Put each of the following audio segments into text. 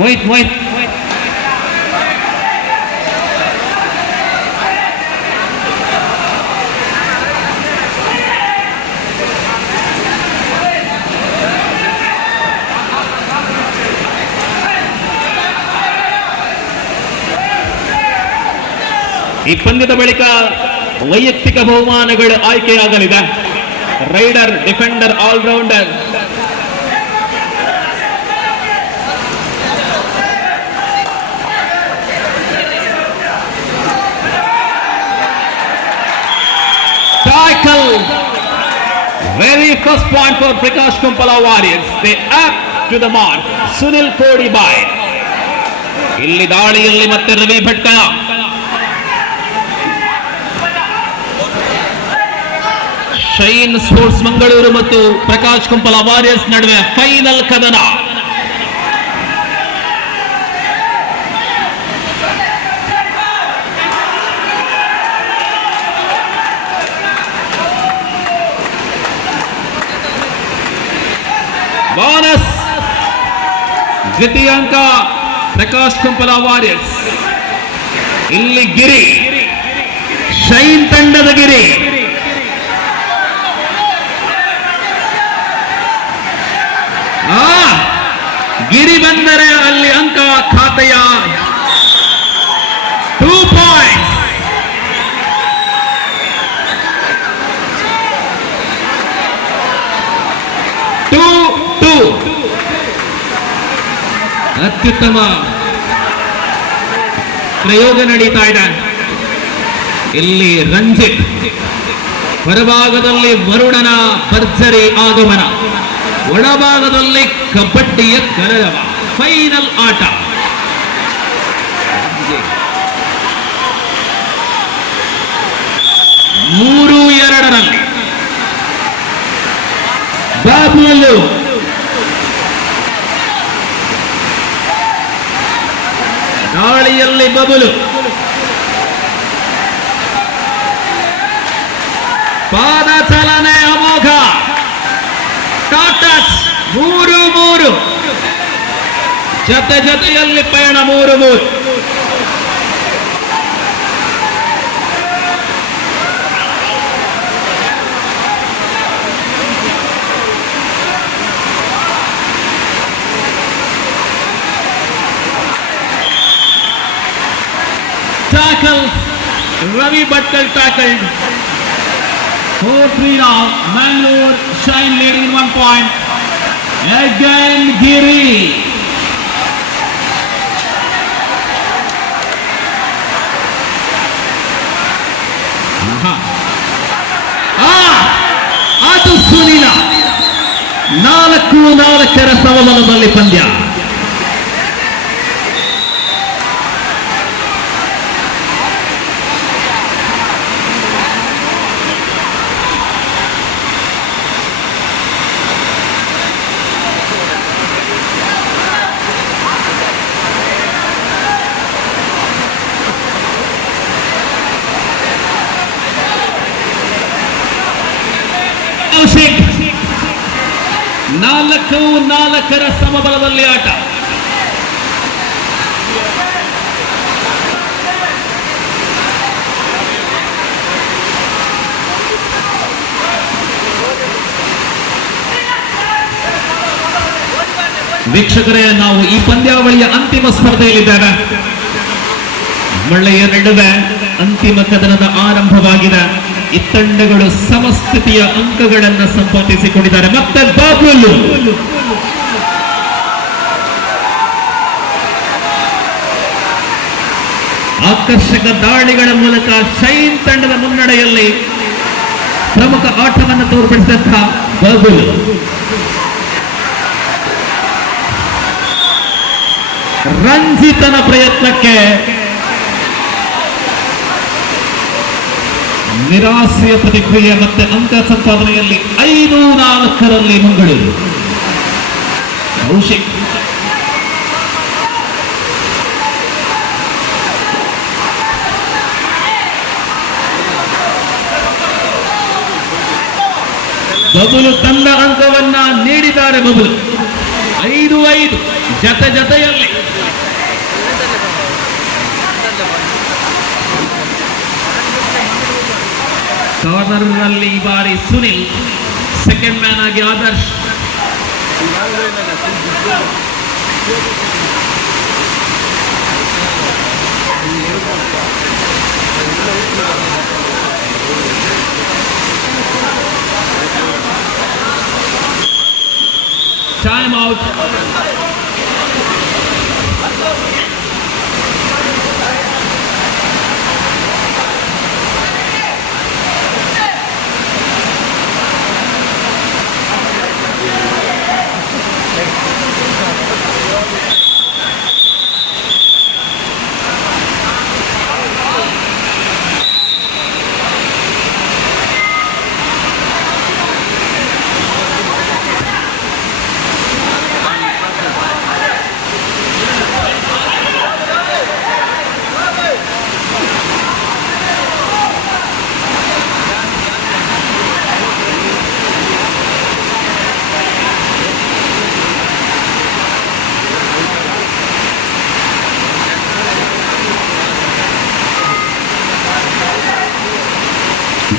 ಮೋಹಿತ್ ಮೋಹಿತ್ ಈ ಪಂದ್ಯದ ಬಳಿಕ ವೈಯಕ್ತಿಕ ಬಹುಮಾನಗಳು ಆಯ್ಕೆಯಾಗಲಿದೆ. Raider, defender, allrounder, tackle. Very first point for Prakash Kumpala Warriors. They up to the mark. Sunil Kodibai. ಇಲ್ಲಿ ದಾಳಿಯಲ್ಲಿ ಮತ್ತೆ ರವಿ ಭಟ್ಟ. ಶೈನ್ ಸ್ಪೋರ್ಟ್ಸ್ ಮಂಗಳೂರು ಮತ್ತು ಪ್ರಕಾಶ್ ಕುಂಪಲ ವಾರಿಯರ್ಸ್ ನಡುವೆ ಫೈನಲ್ ಕದನ. ಬೋನಸ್ ದ್ವಿತೀಯಾಂಕ ಪ್ರಕಾಶ್ ಕುಂಪಲ ವಾರಿಯರ್ಸ್. ಇಲ್ಲಿ ಗಿರಿ, ಶೈನ್ ತಂಡದ ಗಿರಿ. ಗಿರಿ ಬಂದರೆ ಅಲ್ಲಿ ಅಂಕ ಖಾತೆಯ 2 ಪಾಯಿಂಟ್ಸ್. ಅತ್ಯುತ್ತಮ ಪ್ರಯೋಗ ನಡೀತಾ ಇದೆ. ಇಲ್ಲಿ ರಂಜಿತ್, ಹೊರಭಾಗದಲ್ಲಿ ವರುಣನ ಭರ್ಜರಿ ಆಗಮನ, ಒಳಭಾಗದಲ್ಲಿ ಕಬಡ್ಡಿಯ ಕಲರವ. ಫೈನಲ್ ಆಟ. 3-2 ಬಾಬುಲು ದಾಳಿಯಲ್ಲಿ ಬಬುಲು, ಪಾದ ಚಲನೆ ಅಮೋಘ. ಟಾಟಸ್ 3-3, ಜೊತೆ ಜೊತೆಯಲ್ಲಿ ಪಯಣ 3-3. Tackle, Ravi Bhattal tackled. 4-3 now. Mangalore Shine leading 1 point. Again Giri. ಅದು ಸುನಿಲ. 4-4 ಸಮಬಲದಲ್ಲಿ ಪಂದ್ಯ. ನಾಲ್ಕು 4 ಸಮಬಲದಲ್ಲಿ ಆಟ. ವೀಕ್ಷಕರೇ, ನಾವು ಈ ಪಂದ್ಯಾವಳಿಯ ಅಂತಿಮ ಸ್ಪರ್ಧೆಯಲ್ಲಿದ್ದೇವೆ. ಒಳ್ಳೆಯ ನಡುವೆ ಅಂತಿಮ ಕದನದ ಆರಂಭವಾಗಿದೆ. ಈ ತಂಡಗಳು ಸಮಸ್ಥಿತಿಯ ಅಂಕಗಳನ್ನು ಸಂಪಾದಿಸಿಕೊಂಡಿದ್ದಾರೆ. ಮತ್ತೆ ಬಾಬುಲು ಆಕರ್ಷಕ ದಾಳಿಗಳ ಮೂಲಕ ಶೈನ್ ತಂಡದ ಮುನ್ನಡೆಯಲ್ಲಿ ಪ್ರಮುಖ ಆಟವನ್ನು ತೋರ್ಪಡಿಸಿದಂತಹ ಬಾಬುಲು. ರಂಜಿತನ ಪ್ರಯತ್ನಕ್ಕೆ ನಿರಾಸೆಯ ಪ್ರತಿಕ್ರಿಯೆ. ಮತ್ತೆ ಅಂಕ ಸಂಪಾದನೆಯಲ್ಲಿ 5-4 ಮಂಗಳೂರು. ಕೌಶಿಕ್ ಬಬುಲು ತನ್ನ ಅಂಕವನ್ನ ನೀಡಿದ್ದಾರೆ. ಬಬುಲು 5-5 ಜತೆಯಲ್ಲಿ. ಕಾರ್ನರ್ ನಲ್ಲಿ ಈ ಬಾರಿ ಸುನಿಲ್, ಸೆಕೆಂಡ್ ಮ್ಯಾನ್ ಆಗಿ ಆದರ್ಶ್. Time out.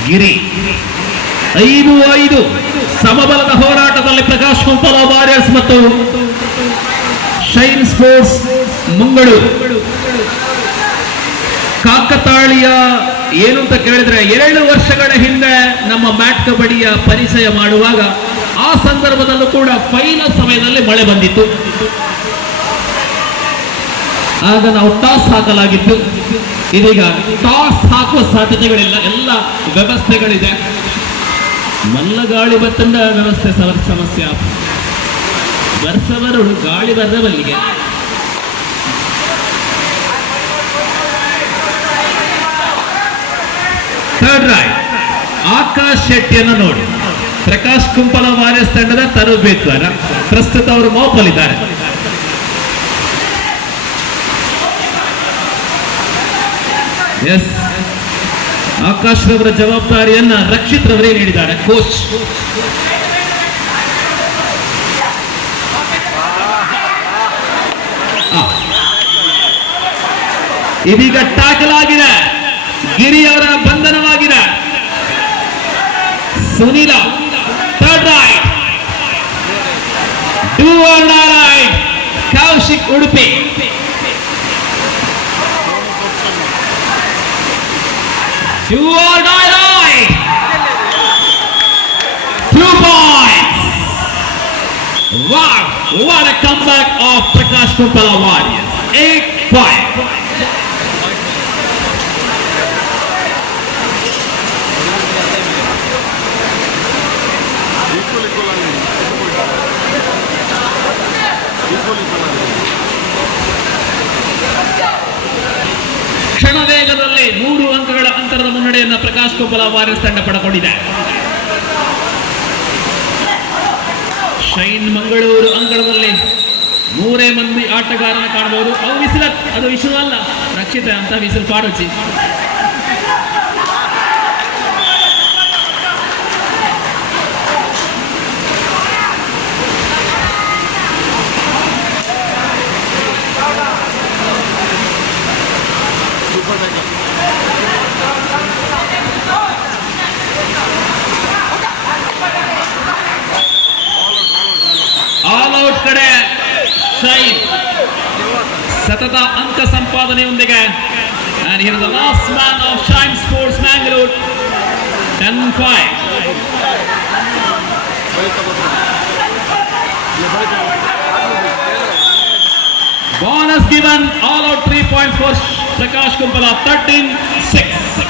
ಗಿರಿ 5-5 ಸಮಬಲದ ಹೋರಾಟದಲ್ಲಿ ಪ್ರಕಾಶ್ ಕುಂಪಲ ವಾರಿಯರ್ಸ್ ಮತ್ತು ಶೈನ್ ಸ್ಪೋರ್ಟ್ಸ್ ಮಂಗಳೂರು. ಕಾಕತಾಳೀಯ ಏನು ಅಂತ ಕೇಳಿದ್ರೆ 7 ವರ್ಷಗಳ ಹಿಂದೆ ನಮ್ಮ ಮ್ಯಾಟ್ ಕಬಡ್ಡಿಯ ಪರಿಚಯ ಮಾಡುವಾಗ ಆ ಸಂದರ್ಭದಲ್ಲೂ ಕೂಡ ಫೈನಲ್ ಸಮಯದಲ್ಲಿ ಮಳೆ ಬಂದಿತ್ತು. ಆಗ ನಾವು ಟಾಸ್ ಹಾಕಲಾಗಿತ್ತು. ಇದೀಗ ಟಾಸ್ ಹಾಕುವ ಸಾಧ್ಯತೆಗಳಿಲ್ಲ, ಎಲ್ಲ ವ್ಯವಸ್ಥೆಗಳಿದೆ. ಮಲ್ಲಗಾಳಿ ಬತ್ತಂಡ ವ್ಯವಸ್ಥೆ ಸಮಸ್ಯೆ ಬರ್ಸವರು ಗಾಳಿ ಬರದ ಬಲ್ಲಿಗೆ. ಥರ್ಡ್ ರೈಟ್ ಆಕಾಶ್ ಶೆಟ್ಟಿಯನ್ನು ನೋಡಿ, ಪ್ರಕಾಶ್ ಕುಂಪಲ ವಾರಿಯರ್ಸ್ ತಂಡದ ತರಬೇತುದಾರ. ಪ್ರಸ್ತುತ ಅವರು ಮೋಪಲಿದ್ದಾರೆ. ಎಸ್, ಆಕಾಶ್ ರವರ ಜವಾಬ್ದಾರಿಯನ್ನ ರಕ್ಷಿತ್ ರವರೇ ನೀಡಿದ್ದಾರೆ, ಕೋಚ್. ಇದೀಗ ಟ್ಯಾಕಲ್ ಆಗಿದೆ, ಗಿರಿ ಅವರ ಬಂಧನವಾಗಿದೆ. Sunil third right, do or die right, Kaushik Udupi. Do or die right. 2 points. Wow, what a comeback of Prakash Kumpala Warriors. 8-5. ಕ್ಷಣ ವೇಗದಲ್ಲಿ 3 ಅಂಕಗಳ ಅಂತರದ ಮುನ್ನಡೆಯನ್ನು ಪ್ರಕಾಶ್ ಕುಂಪಲ ವಾರಿಯರ್ಸ್ ತಂಡ ಪಡೆದುಕೊಂಡಿದೆ. ಶೈನ್ ಮಂಗಳೂರು ಅಂಗಳದಲ್ಲಿ 3 ಮಂದಿ ಆಟಗಾರನ ಕಾಣಬಹುದು. ಅದು ವಿಷಯ ಅಲ್ಲ, ರಕ್ಷಿತ ಅಂತ ವಿಸಿಲ್ ಪಾಡೋಚಿ. ಆಲ್ ಔಟ್ ಕಡೆ ಶೈನ್ ಸತತ ಅಂಕ ಸಂಪಾದನೆಯೊಂದಿಗೆ. and here is the last man of Shine Sports Mangalore. 10-5. Bonus given, all out 3 points for Prakash Kumpala. 13-6.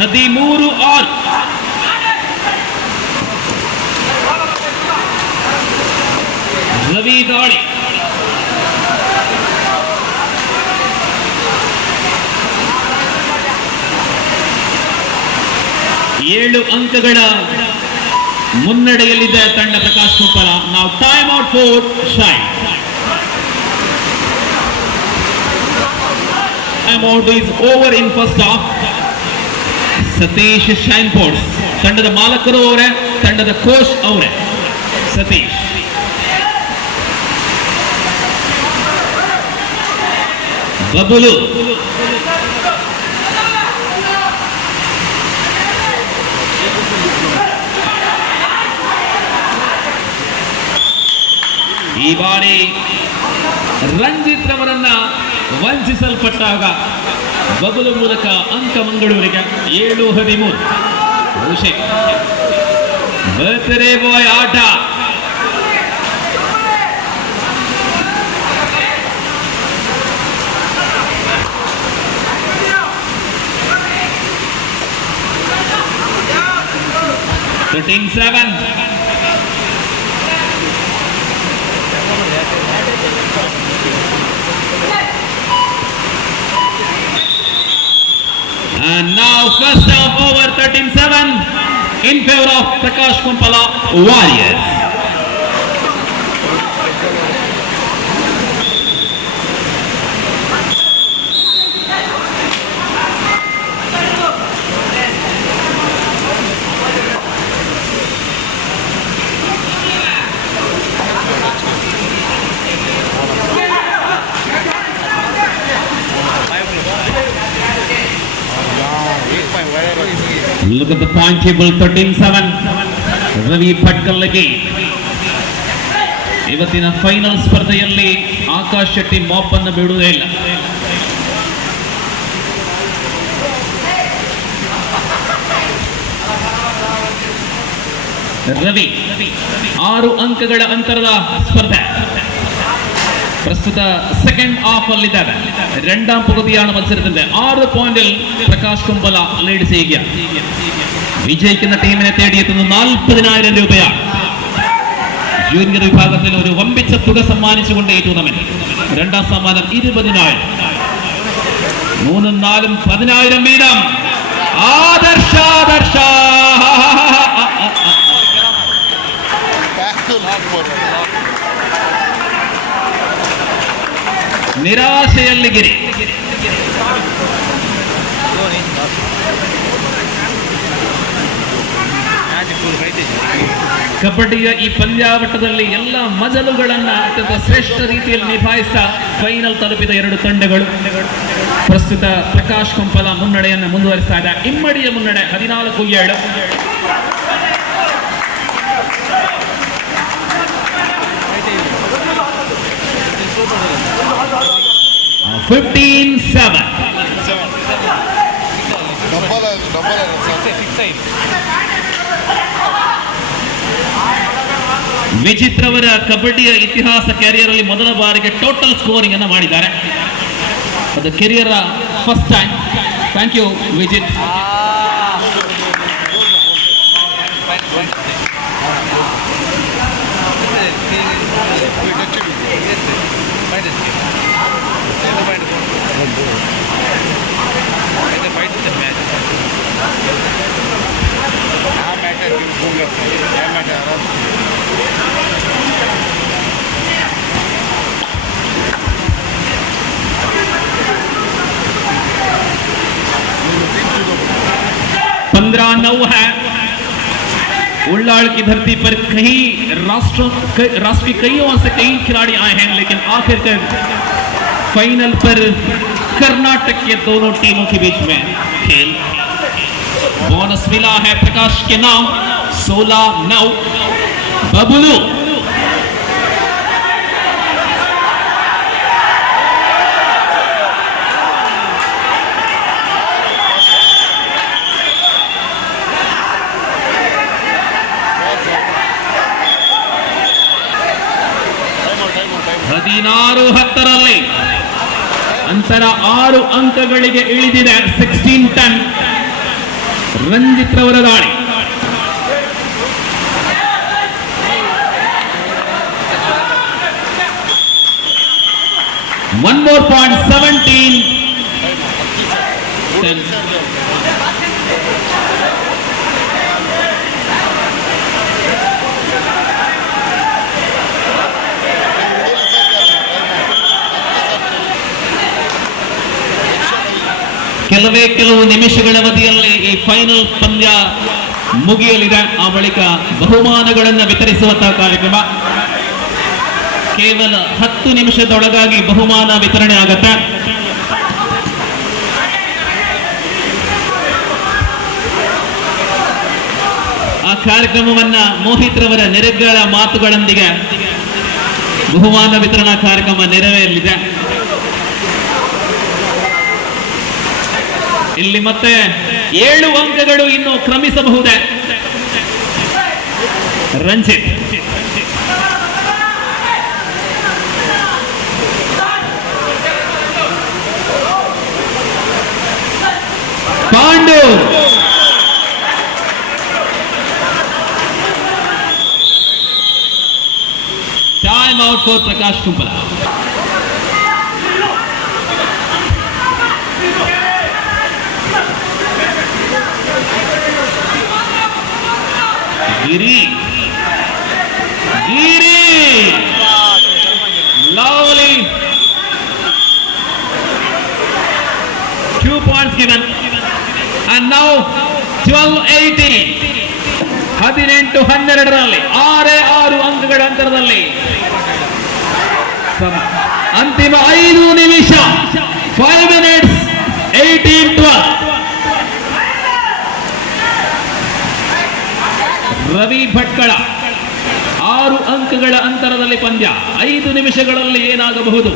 ನದಿ 3 ಆಲ್. ರವಿ ದಾಳಿ. ಏಳು ಅಂಕಗಳ ಮುನ್ನಡೆಯಲ್ಲಿದೆ ತಂಡ ಪ್ರಕಾಶ್ ಕುಂಪಲ. ನಾವು time out for shine. Time out is over in first half. Satish shine sports ತಂಡದ ಮಾಲಕರು ಅವರೇ, ತಂಡದ coach ಅವರೇ ಸತೀಶ್. ಬಬುಲು ಈ ಬಾರಿ ರಂಜಿತ್ ರವರನ್ನ ವಂಚಿಸಲ್ಪಟ್ಟಾಗ ಬಬುಲು ಮೂಲಕ ಅಂಕ ಮಂಗಳೂರಿಗೆ 7-13. ಕೌಶಿಕ್ ಬರ್ತ್ಡೇ ಬಾಯ್ ಆಟ. Team 7. And now first half over 13-7 in favor of Prakash Kumpala Warriors. Look at the point table, 13-7. Ravi ಭಟ್ಕಲ್ಲಗಿ ಇವತ್ತಿನ ಫೈನಲ್ ಸ್ಪರ್ಧೆಯಲ್ಲಿ ಆಕಾಶ್ ಶೆಟ್ಟಿ ಮಾಪ್ ಅನ್ನು ಬಿಡುವುದೇ ಇಲ್ಲ. ರವಿ 6 ಅಂಕಗಳ ಅಂತರದ ಸ್ಪರ್ಧೆ പ്രസ്തുത സെക്കൻഡ് ഹാഫ് അല്ലിതാണ്. രണ്ടാം പകുതിയാണ് മത്സരത്തിന്റെ. 6 പോയിന്റിൽ പ്രകാശ് കുമ്പല ലീഡ് ചെയ്യുകയാണ്. വിജയിക്കുന്ന ടീമിനെ തേടിയെത്തുന്ന 40,000 രൂപയാണ്. ജൂനിയർ വിഭാഗത്തിൽ ഒരു വമ്പിച്ച തുക സമ്മാനിച്ചുകൊണ്ട് ഈ ടൂർണമെന്റ്. രണ്ടാം സമ്മാനം 20,000. 3ഉം 4ഉം 10,000 വീതം. ആദർശ ನಿರಾಶೆಯಲ್ಲಿ ಗಿರಿ. ಕಬಡ್ಡಿಯ ಈ ಪಂದ್ಯಾವಟದಲ್ಲಿ ಎಲ್ಲ ಮಜಲುಗಳನ್ನ ಅತ್ಯಂತ ಶ್ರೇಷ್ಠ ರೀತಿಯಲ್ಲಿ ನಿಭಾಯಿಸ್ತಾ ಫೈನಲ್ ತಲುಪಿದ 2 ತಂಡಗಳು. ಪ್ರಸ್ತುತ ಪ್ರಕಾಶ್ ಕುಂಪಲ ಮುನ್ನಡೆಯನ್ನು ಮುಂದುವರಿಸ್ತಾ ಇದೆ. ಇಮ್ಮಡಿಯ ಮುನ್ನಡೆ 14-7. 15-7. ವಿಚಿತ್ರ ಅವರ ಕಬಡ್ಡಿಯ ಇತಿಹಾಸ ಕ್ಯಾರಿಯರ್ ಅಲ್ಲಿ ಮೊದಲ ಬಾರಿಗೆ ಟೋಟಲ್ ಸ್ಕೋರಿಂಗ್ ಅನ್ನು ಮಾಡಿದ್ದಾರೆ. ಅದು career first time. Thank you Vijith. है उल्लाड़ की धरती पर कई राष्ट्र की कईयों से कई खिलाड़ी आए हैं, लेकिन आखिरकार फाइनल पर कर्नाटक के दोनों टीमों के बीच में खेल। बोनस मिला है प्रकाश के नाम 16-9। बबलू ಹದಿನಾರು 10ರಲ್ಲಿ ಅಂತರ 6 ಅಂಕಗಳಿಗೆ ಇಳಿದಿದೆ. 16-10 ರಂಜಿತ್ ರವರ ದಾಳಿ. One more point, 17-10. ಕೆಲವು ನಿಮಿಷಗಳ ಅವಧಿಯಲ್ಲಿ ಈ ಫೈನಲ್ ಪಂದ್ಯ ಮುಗಿಯಲಿದೆ. ಆ ಬಳಿಕ ಬಹುಮಾನಗಳನ್ನು ವಿತರಿಸುವಂತಹ ಕಾರ್ಯಕ್ರಮ. ಕೇವಲ 10 ನಿಮಿಷದೊಳಗಾಗಿ ಬಹುಮಾನ ವಿತರಣೆ ಆಗತ್ತೆ. ಆ ಕಾರ್ಯಕ್ರಮವನ್ನ ಮೋಹಿತ್ ರವರ ನೆರೆಗಳ ಮಾತುಗಳೊಂದಿಗೆ ಬಹುಮಾನ ವಿತರಣಾ ಕಾರ್ಯಕ್ರಮ ನೆರವೇರಲಿದೆ. ಇಲ್ಲಿ ಮತ್ತೆ 7 ಅಂಕಗಳು ಇನ್ನು ಕ್ರಮಿಸಬಹುದೇ. Ranjith Pandu time out for Prakash Kumpala. Giri lovely 2 points given and now 12-18 18-12ರಲ್ಲಿ 6 ಅಂಕಗಳ ಅಂತರದಲ್ಲಿ ಅಂತಿಮ 5 ನಿಮಿಷ 5 minutes 18-12 ರವಿ ಭಟ್ಕಳ 6 ಅಂಕಗಳ ಅಂತರದಲ್ಲಿ ಪಂದ್ಯ. 5 ನಿಮಿಷಗಳಲ್ಲಿ ಏನಾಗಬಹುದು?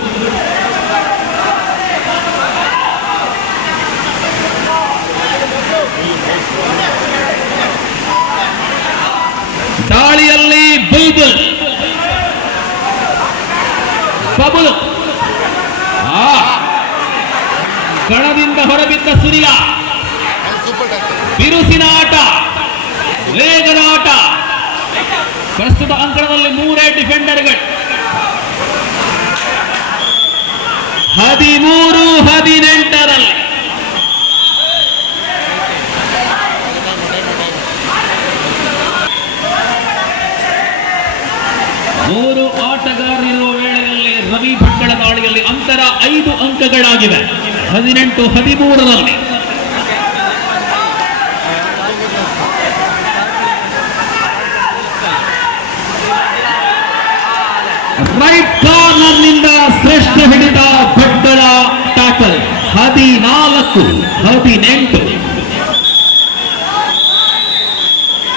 ದಾಳಿಯಲ್ಲಿ ಬುಲ್ಬುಲ್ ಬಬುಲ್ ಕಣದಿಂದ ಹೊರಬಿದ್ದ ಸೂರ್ಯ. ಬಿರುಸಿನ ಆಟ, ವೇಗದ ಆಟ. ಪ್ರಸ್ತುತ ಅಂಕಣದಲ್ಲಿ 3 ಡಿಫೆಂಡರ್ಗಳು. 13-18ರಲ್ಲಿ ಮೂರು ಆಟಗಾರರಿರುವ ವೇಳೆಯಲ್ಲಿ ರವಿ ಭಟ್ಕಳ ದಾಳಿಯಲ್ಲಿ ಅಂತರ 5 ಅಂಕಗಳಾಗಿವೆ. 18-13ರಲ್ಲಿ ರೈಟ್ ಕಾರ್ನರ್ನಿಂದ ಶ್ರೇಷ್ಠ ಹಿಡಿದ Bhatkal tackle. 14-18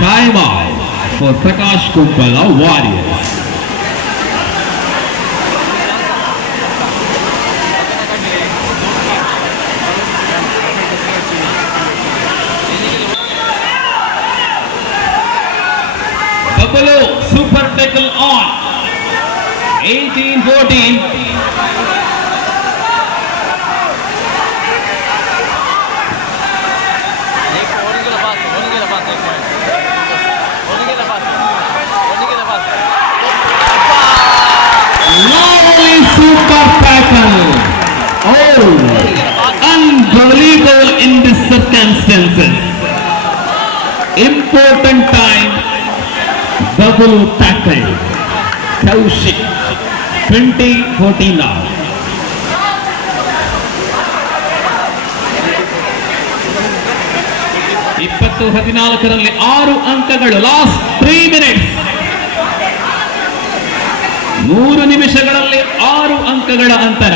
time out for Prakash Kumpala warriors. Buffalo super tackle on 18-14. Lovely super tackle. Oh, unbelievable in these circumstances. Important time. Buffalo tackle. Kaushik. 20-14 now. ಇಪ್ಪತ್ತು 14ರಲ್ಲಿ 6 ಅಂಕಗಳು. Last 3 minutes. 3 ನಿಮಿಷಗಳಲ್ಲಿ 6 ಅಂಕಗಳ ಅಂತರ.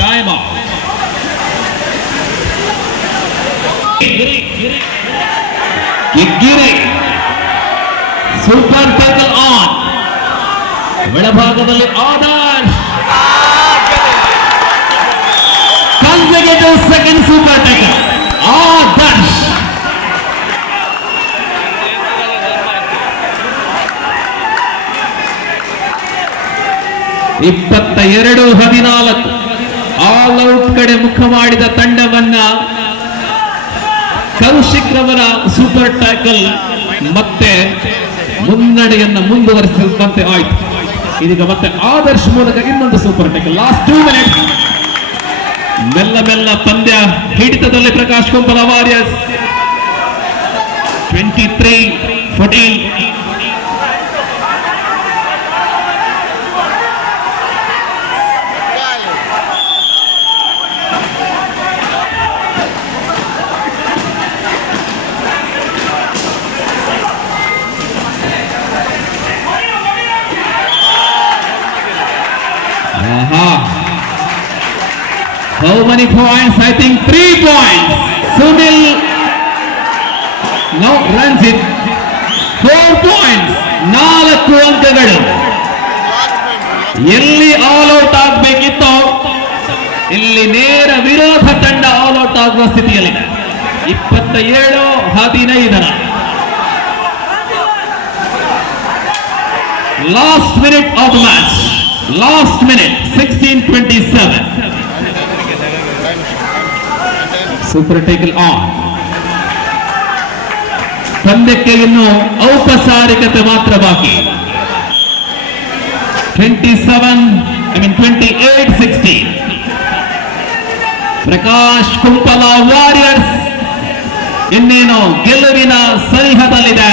Time out. Giri super tackle on. ಒಳಭಾಗದಲ್ಲಿ Adarsh. Conservative second super tackle Adarsh. ಇಪ್ಪತ್ತ 14 all out ಕಡೆ ಮುಖ ಮಾಡಿದ ತಂಡವನ್ನ ಕೌಶಿಕ್ ರವರ ಸೂಪರ್ ಟ್ಯಾಕಲ್ ಮತ್ತೆ ಮುನ್ನಡೆಯನ್ನ ಮುಂದುವರಿಸುವಂತೆ ಆಯಿತು. ಇದೀಗ ಮತ್ತೆ ಆದರ್ಶ್ ಮೂಲಕ ಇನ್ನೊಂದು ಸೂಪರ್ ಟ್ಯಾಕಲ್. Last 2 minutes. ಮೆಲ್ಲ ಮೆಲ್ಲ ಪಂದ್ಯ ಹಿಡಿತದಲ್ಲಿ Prakash Kumpala warriors. 23-14. How many points? I think 3 points. Sunil now runs it. 4 points. 4 ಅಂಕಗಳು. ಎಲ್ಲಿ ಆಲ್ ಔಟ್ ಆಗಬೇಕಿತ್ತೋ ಇಲ್ಲಿ ನೇರ ವಿರೋಧ ತಂಡ ಆಲ್ ಔಟ್ ಆಗುವ ಸ್ಥಿತಿಯಲ್ಲಿದೆ. 27-15. Last minute of the match. Last minute. 16-27. Super tackle on. ಪಂದ್ಯಕ್ಕೆ ಇನ್ನು ಔಪಚಾರಿಕತೆ ಮಾತ್ರ ಬಾಕಿ. 28-16. ಪ್ರಕಾಶ್ ಕುಂಪಲ ವಾರಿಯರ್ಸ್ ಇನ್ನೇನು ಗೆಲುವಿನ ಸನಿಹದಲ್ಲಿದೆ.